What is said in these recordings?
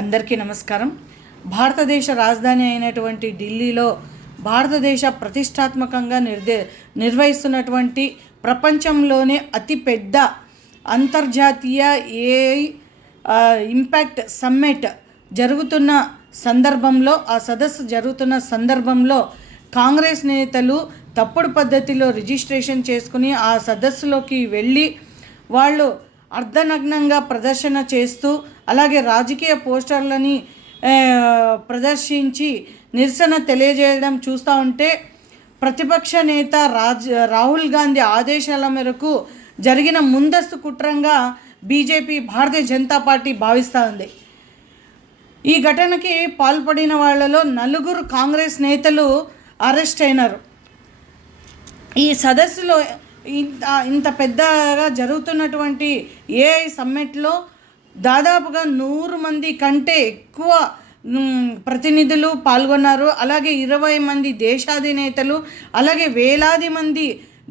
అందరికీ నమస్కారం. భారతదేశ రాజధాని అయినటువంటి ఢిల్లీలో భారతదేశ ప్రతిష్టాత్మకంగా నిర్వహిస్తున్నటువంటి ప్రపంచంలోనే అతిపెద్ద అంతర్జాతీయ ఏఐ ఇంపాక్ట్ సమ్మిట్ జరుగుతున్న సందర్భంలో, ఆ సదస్సు జరుగుతున్న సందర్భంలో కాంగ్రెస్ నేతలు తప్పుడు పద్ధతిలో రిజిస్ట్రేషన్ చేసుకుని ఆ సదస్సులోకి వెళ్ళి వాళ్ళు అర్ధనగ్నంగా ప్రదర్శన చేస్తూ, అలాగే రాజకీయ పోస్టర్లని ప్రదర్శించి నిరసన తెలియజేయడం చూస్తూ ఉంటే ప్రతిపక్ష నేత రాహుల్ గాంధీ ఆదేశాల మేరకు జరిగిన ముందస్తు కుట్రంగా బీజేపీ, భారతీయ జనతా పార్టీ భావిస్తూ ఉంది. ఈ ఘటనకి పాల్పడిన వాళ్ళలో 4 కాంగ్రెస్ నేతలు అరెస్ట్ అయినారు. ఈ సదస్సులో ఇంత పెద్దగా జరుగుతున్నటువంటి ఏఐ సమ్మిట్లో దాదాపుగా 100 మంది కంటే ఎక్కువ ప్రతినిధులు పాల్గొన్నారు. అలాగే 20 మంది దేశాధినేతలు, అలాగే వేలాది మంది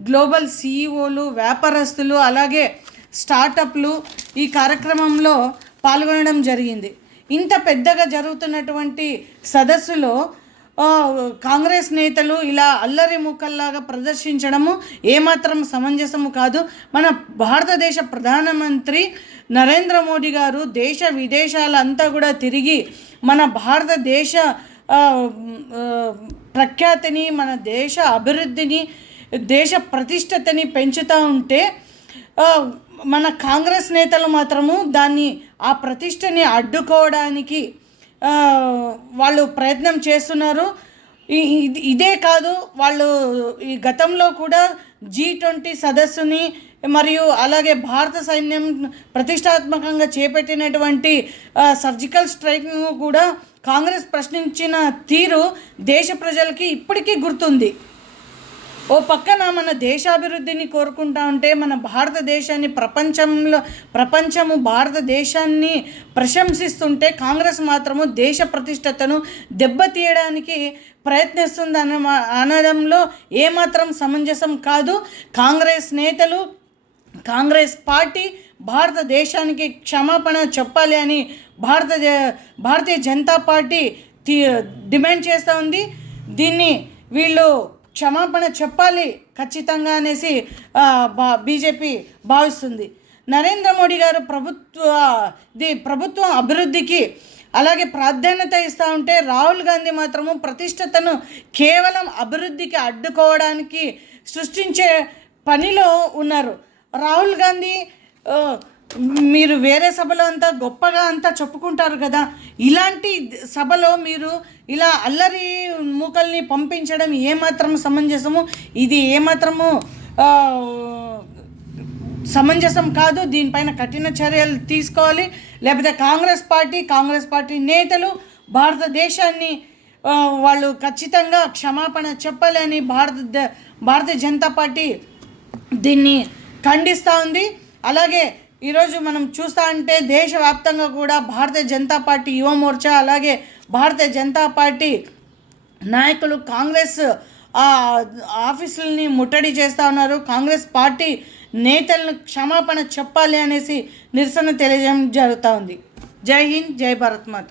గ్లోబల్ సీఈఓలు, వ్యాపారస్తులు, అలాగే స్టార్టప్లు ఈ కార్యక్రమంలో పాల్గొనడం జరిగింది. ఇంత పెద్దగా జరుగుతున్నటువంటి సదస్సులో కాంగ్రెస్ నేతలు ఇలా అల్లరి మూకల్లాగా ప్రదర్శించడము ఏమాత్రం సమంజసము కాదు. మన భారతదేశ ప్రధానమంత్రి నరేంద్ర మోడీ గారు దేశ విదేశాలంతా కూడా తిరిగి మన భారతదేశ ప్రఖ్యాతిని, మన దేశ అభివృద్ధిని, దేశ ప్రతిష్టతని పెంచుతూ ఉంటే మన కాంగ్రెస్ నేతలు మాత్రము ఆ ప్రతిష్టని అడ్డుకోవడానికి వాళ్ళు ప్రయత్నం చేస్తున్నారు. ఇదే కాదు, వాళ్ళు ఈ గతంలో కూడా G20 సదస్సుని మరియు అలాగే భారత సైన్యం ప్రతిష్టాత్మకంగా చేపట్టినటువంటి సర్జికల్ స్ట్రైక్ను కూడా కాంగ్రెస్ ప్రశ్నించిన తీరు దేశ ప్రజలకి ఇప్పటికీ గుర్తుంది. ఓ పక్కన మన దేశాభివృద్ధిని కోరుకుంటా ఉంటే మన భారతదేశాన్ని ప్రపంచము భారతదేశాన్ని ప్రశంసిస్తుంటే కాంగ్రెస్ మాత్రము దేశ ప్రతిష్టతను దెబ్బతీయడానికి ప్రయత్నిస్తుంది అనడంలో ఏమాత్రం సమంజసం కాదు. కాంగ్రెస్ నేతలు, కాంగ్రెస్ పార్టీ భారతదేశానికి క్షమాపణ చెప్పాలి అని భారతీయ జనతా పార్టీ డిమాండ్ చేస్తూ ఉంది. దీన్ని వీళ్ళు క్షమాపణ చెప్పాలి ఖచ్చితంగా అనేసి బీజేపీ భావిస్తుంది. నరేంద్ర మోడీ గారు ప్రభుత్వం అభివృద్ధికి అలాగే ప్రాధాన్యత ఇస్తూ ఉంటే రాహుల్ గాంధీ మాత్రము ప్రతిష్టతను కేవలం అభివృద్ధికి అడ్డుకోవడానికి సృష్టించే పనిలో ఉన్నారు. రాహుల్ గాంధీ మీరు వేరే సభలో అంతా గొప్పగా అంతా చెప్పుకుంటారు కదా, ఇలాంటి సభలో మీరు ఇలా అల్లరి మూకల్ని పంపించడం ఏమాత్రం సమంజసము? ఇది ఏమాత్రము సమంజసం కాదు. దీనిపైన కఠిన చర్యలు తీసుకోవాలి. లేకపోతే కాంగ్రెస్ పార్టీ నేతలు భారతదేశాన్ని వాళ్ళు ఖచ్చితంగా క్షమాపణ చెప్పాలి అని భారతీయ జనతా పార్టీ దీన్ని ఖండిస్తూ ఉంది. అలాగే ఈరోజు మనం చూస్తూ ఉంటే దేశవ్యాప్తంగా కూడా భారతీయ జనతా పార్టీ యువ మోర్చా, అలాగే భారతీయ జనతా పార్టీ నాయకులు కాంగ్రెస్ ఆఫీసులని ముట్టడి చేస్తూ ఉన్నారు. కాంగ్రెస్ పార్టీ నేతలను క్షమాపణ చెప్పాలి అనేసి నిరసన తెలియజేయడం జరుగుతూ ఉంది. జై హింద్, జై భారత్ మాత.